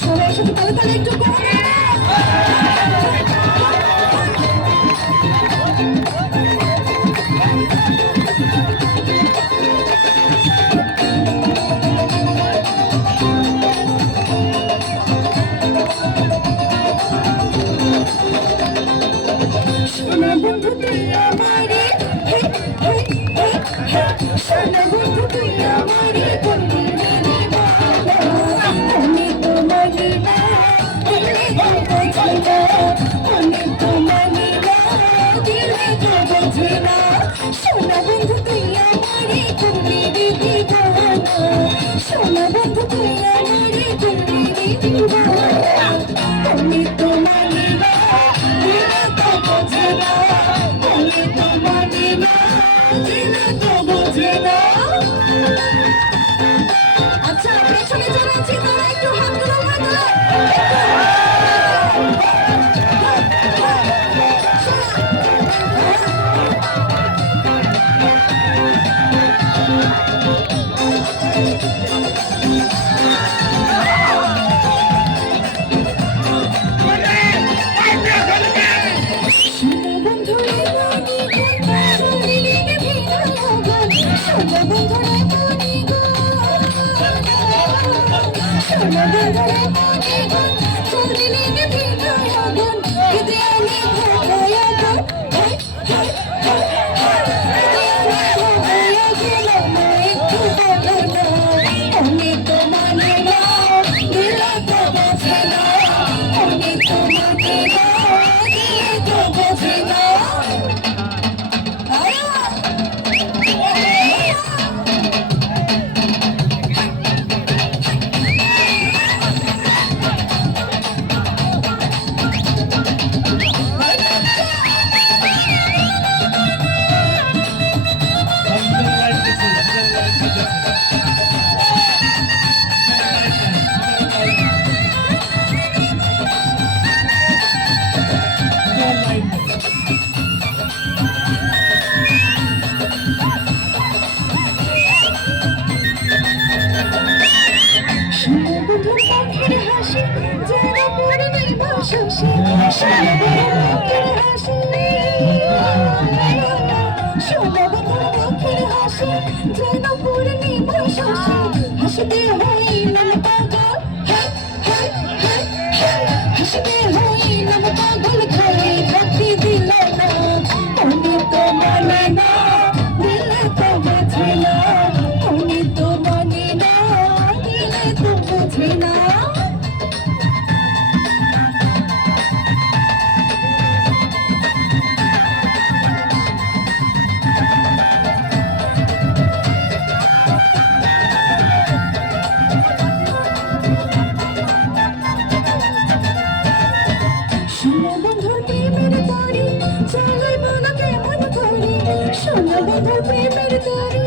সবাই সাথে তালে তালে একটু সোনা বন্ধু তুই আমারে সোনা বন্ধু তুই আমারে বলবি আমি তো মানি না দিলে তো বোঝে না আমি তো মানি না দিলে তো বোঝে না সোনা বন্ধু তুই আমারে বলবি দিবানা সোনা বন্ধু তুই আমারে বলবি দিবানা আমি তো মানি না দিলে তো বোঝে না আমি তো মানি না দিলে তো বোঝে না। আচ্ছা পেছনে যারা আছে তারা একটু হাত তোলো হাত তোলো হাসতে হইলাম পাগল হাসতে হইলাম পাগল খাই থাকতে দিল না আমি তো মানে না দিলে তো বোঝে না আমি তো মানে না দিলে তো বোঝে না। সোনা বন্ধুর প্রেমের তরি চলে বলো কেমন করি সোনা বন্ধুর প্রেমের তরি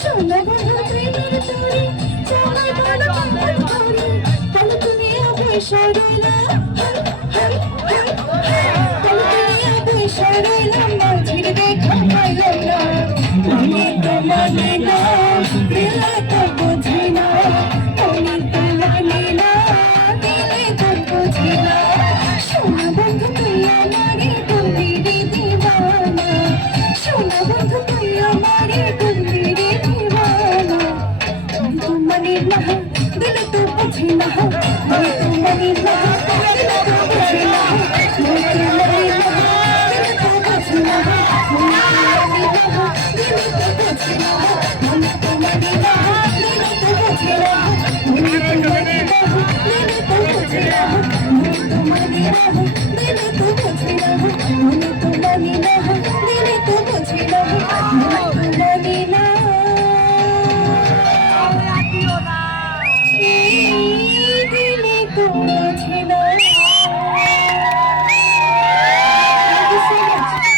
সোনা বন্ধুর প্রেমের তরি চলে বলো কেমন করি বলো তুমি অবসর রইলা বলো তুমি অবসর রইলা